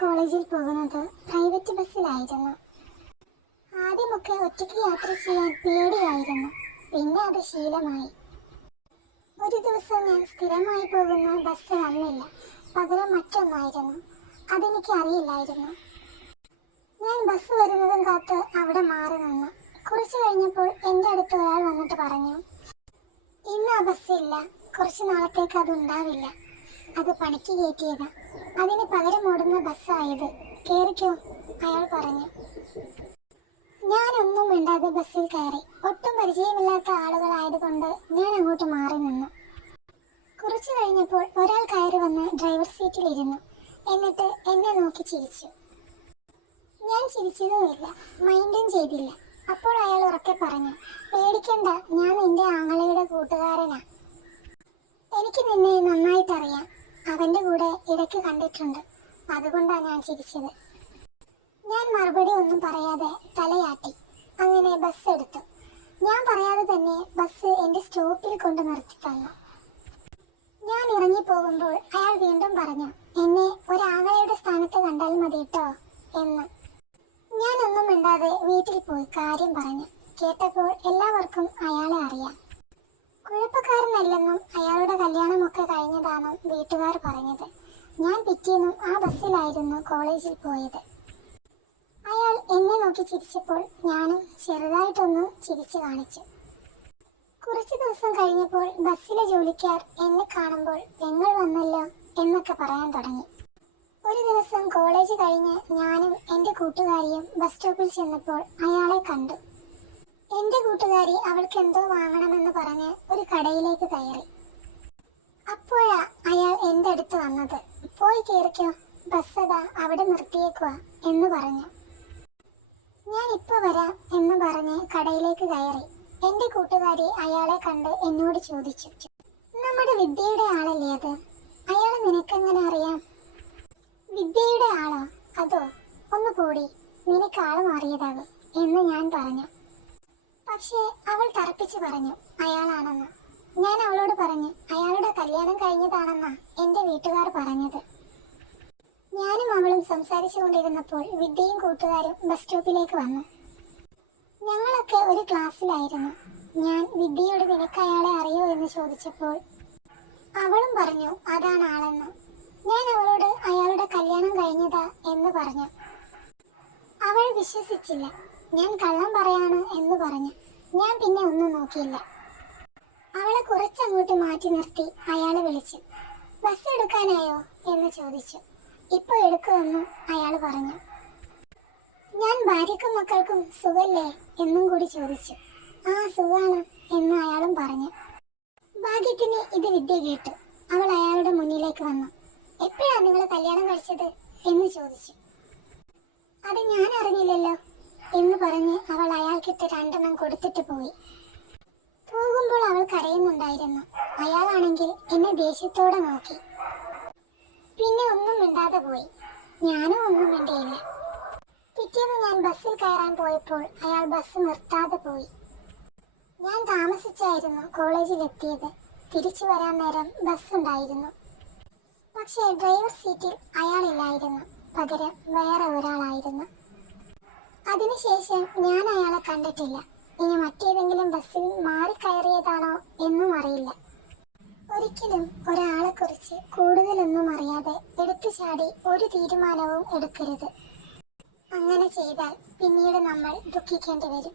കോളേജിൽ പോകുന്നത് പ്രൈവറ്റ് ബസ്സിലായിരുന്നു. ആദ്യമൊക്കെ ഒറ്റയ്ക്ക് യാത്ര ചെയ്യാൻ പേടിയായിരുന്നു. പിന്നെ അത് ശീലമായി. ഒരു ദിവസം ഞാൻ സ്ഥിരമായി പോകുന്ന ബസ് വന്നില്ല. പകരം മറ്റൊന്നായിരുന്നു. അതെനിക്ക് അറിയില്ലായിരുന്നു. ഞാൻ ബസ് വരുന്നതും കാത്ത് അവിടെ മാറി നിന്നു. കുറച്ചു കഴിഞ്ഞപ്പോൾ എൻ്റെ അടുത്ത് ഒരാൾ വന്നിട്ട് പറഞ്ഞു, ഇന്ന് ആ ബസ് ഇല്ല, കുറച്ചു നാളത്തേക്ക് അത് ഉണ്ടാവില്ല. അത് പണിക്ക് കയറ്റിയതാ. അതിന് പകരം ഓടുന്ന ബസ്സായത്. കേറിക്കോ, അയാൾ പറഞ്ഞു. ഞാനൊന്നും മിണ്ടാതെ ബസ്സിൽ കയറി. ഒട്ടും പരിചയമില്ലാത്ത ആളുകളായതുകൊണ്ട് ഞാൻ അങ്ങോട്ട് മാറി നിന്നു. കുറച്ചു കഴിഞ്ഞപ്പോൾ ഒരാൾ കയറി വന്ന് ഡ്രൈവർ സീറ്റിലിരുന്നു. എന്നിട്ട് എന്നെ നോക്കി ചിരിച്ചു. ഞാൻ ചിരിച്ചതുമില്ല, മൈൻഡും ചെയ്തില്ല. അപ്പോൾ അയാൾ ഉറക്കെ പറഞ്ഞു, പേടിക്കണ്ട, ഞാൻ നിന്റെ ആങ്ങളയുടെ കൂട്ടുകാരനാ. എനിക്ക് നിന്നെ നന്നായിട്ടറിയാം. അവൻ്റെ കൂടെ ഇടയ്ക്ക് കണ്ടിട്ടുണ്ട്. അതുകൊണ്ടാണ് ഞാൻ ചിരിച്ചത്. ഞാൻ മറുപടി ഒന്നും പറയാതെ തലയാട്ടി. അങ്ങനെ ബസ് എടുത്തു. ഞാൻ പറയാതെ തന്നെ ബസ് എൻ്റെ സ്റ്റോപ്പിൽ കൊണ്ട് നിർത്തി തന്നു. ഞാൻ ഇറങ്ങിപ്പോകുമ്പോൾ അയാൾ വീണ്ടും പറഞ്ഞു, എന്നെ ഒരാങ്ങളയുടെ സ്ഥാനത്ത് കണ്ടാൽ മതി കേട്ടോ എന്ന്. ഞാനൊന്നും മിണ്ടാതെ വീട്ടിൽ പോയി കാര്യം പറഞ്ഞു. കേട്ടപ്പോൾ എല്ലാവർക്കും അയാളെ അറിയാം. കുഴപ്പക്കാരനല്ലെന്നും അയാളുടെ കല്യാണമൊക്കെ കഴിഞ്ഞതാണെന്നും വീട്ടുകാർ പറഞ്ഞത്. ഞാൻ പിറ്റേന്നും ആ ബസ്സിലായിരുന്നു കോളേജിൽ പോയത്. അയാൾ എന്നെ നോക്കി ചിരിച്ചപ്പോൾ ഞാനും ചെറുതായിട്ടൊന്ന് ചിരിച്ചു കാണിച്ചു. കുറച്ചു ദിവസം കഴിഞ്ഞപ്പോൾ ബസ്സിലെ ജോലിക്കാർ എന്നെ കാണുമ്പോൾ പെങ്ങൾ വന്നല്ലോ എന്നൊക്കെ പറയാൻ തുടങ്ങി. ഒരു ദിവസം കോളേജ് കഴിഞ്ഞ് ഞാനും എൻ്റെ കൂട്ടുകാരിയും ബസ് സ്റ്റോപ്പിൽ ചെന്നപ്പോൾ അയാളെ കണ്ടു. എൻ്റെ കൂട്ടുകാരി അവൾക്ക് എന്തോ വാങ്ങണമെന്ന് പറഞ്ഞ് ഒരു കടയിലേക്ക് കയറി. അപ്പോഴാ അയാൾ എൻ്റെ അടുത്ത് വന്നത്. പോയി കയറിക്കോ, ബസ് അതാ അവിടെ നിർത്തിയേക്കുക എന്ന് പറഞ്ഞു. ഞാൻ ഇപ്പോൾ വരാം എന്ന് പറഞ്ഞ് കടയിലേക്ക് കയറി. എൻ്റെ കൂട്ടുകാരി അയാളെ കണ്ട് എന്നോട് ചോദിച്ചു, നമ്മുടെ വിദ്യയുടെ ആളല്ലേ അത്? അയാളെ നിനക്കെങ്ങനെ അറിയാം? വിദ്യയുടെ ആളോ? അതോ, ഒന്ന് പോടി, നിനക്ക് ആള് മാറിയതാകും എന്ന് ഞാൻ പറഞ്ഞു. പക്ഷേ അവൾ തറപ്പിച്ച് പറഞ്ഞു അയാളാണെന്ന്. ഞാൻ അവളോട് പറഞ്ഞു അയാളുടെ കല്യാണം കഴിഞ്ഞതാണെന്നാ എൻ്റെ വീട്ടുകാർ പറഞ്ഞത്. ഞാനും അവളും സംസാരിച്ചു കൊണ്ടിരുന്നപ്പോൾ വിദ്യയും കൂട്ടുകാരും ബസ് സ്റ്റോപ്പിലേക്ക് വന്നു. ഞങ്ങളൊക്കെ ഒരു ക്ലാസ്സിലായിരുന്നു. ഞാൻ വിദ്യയോട് നിനക്ക് അയാളെ അറിയോ എന്ന് ചോദിച്ചപ്പോൾ അവളും പറഞ്ഞു അതാണ് ആളെന്ന്. ഞാൻ അവളോട് അയാളുടെ കല്യാണം കഴിഞ്ഞതാ എന്ന് പറഞ്ഞു. അവൾ വിശ്വസിച്ചില്ല. ഞാൻ കള്ളം പറയാണ് എന്ന് പറഞ്ഞു. ഞാൻ പിന്നെ ഒന്നും നോക്കിയില്ല. അവളെ കുറച്ചങ്ങോട്ട് മാറ്റി നിർത്തി അയാൾ വിളിച്ചു. ബസ് എടുക്കാനായോ എന്ന് ചോദിച്ചു. ഇപ്പോൾ എടുക്കുമെന്നും അയാൾ പറഞ്ഞു. ഞാൻ ഭാര്യക്കും മക്കൾക്കും സുഖല്ലേ എന്നും കൂടി ചോദിച്ചു. ആ സുഖാണ് എന്ന് അയാളും പറഞ്ഞു. ഭാഗ്യത്തിന് ഇത് വിദ്യ കേട്ടു. അവൾ അയാളുടെ മുന്നിലേക്ക് വന്നു. എപ്പോഴാ നിങ്ങൾ കല്യാണം കഴിച്ചത് എന്ന് ചോദിച്ചു. അത് ഞാൻ അറിഞ്ഞില്ലല്ലോ എന്ന് പറഞ്ഞ് അവൾ അയാൾക്കിട്ട് 2 എണ്ണം കൊടുത്തിട്ട് പോയി. പോകുമ്പോൾ അവൾ കരയുന്നുണ്ടായിരുന്നു. അയാളാണെങ്കിൽ എന്നെ ദേഷ്യത്തോടെ നോക്കി. പിന്നെ ഒന്നും മിണ്ടാതെ പോയി. ഞാനും ഒന്നും മിണ്ടിയില്ല. പിറ്റേന്ന് ഞാൻ ബസ്സിൽ കയറാൻ പോയപ്പോൾ അയാൾ ബസ് നിർത്താതെ പോയി. ഞാൻ താമസിച്ചായിരുന്നു കോളേജിലെത്തിയത്. തിരിച്ചു വരാൻ നേരം ബസ് ഉണ്ടായിരുന്നു. പക്ഷേ ഡ്രൈവർ സീറ്റിൽ അയാളില്ലായിരുന്നു. പകരം വേറെ ഒരാളായിരുന്നു. അതിനുശേഷം ഞാൻ അയാളെ കണ്ടിട്ടില്ല. ഇനി മറ്റേതെങ്കിലും ബസ്സിൽ മാറിക്കയറിയതാണോ എന്നും അറിയില്ല. ഒരിക്കലും ഒരാളെക്കുറിച്ച് കൂടുതലൊന്നും അറിയാതെ എടുത്തു ചാടി ഒരു തീരുമാനവും എടുക്കരുത്. അങ്ങനെ ചെയ്താൽ പിന്നീട് നമ്മൾ ദുഃഖിക്കേണ്ടി വരും.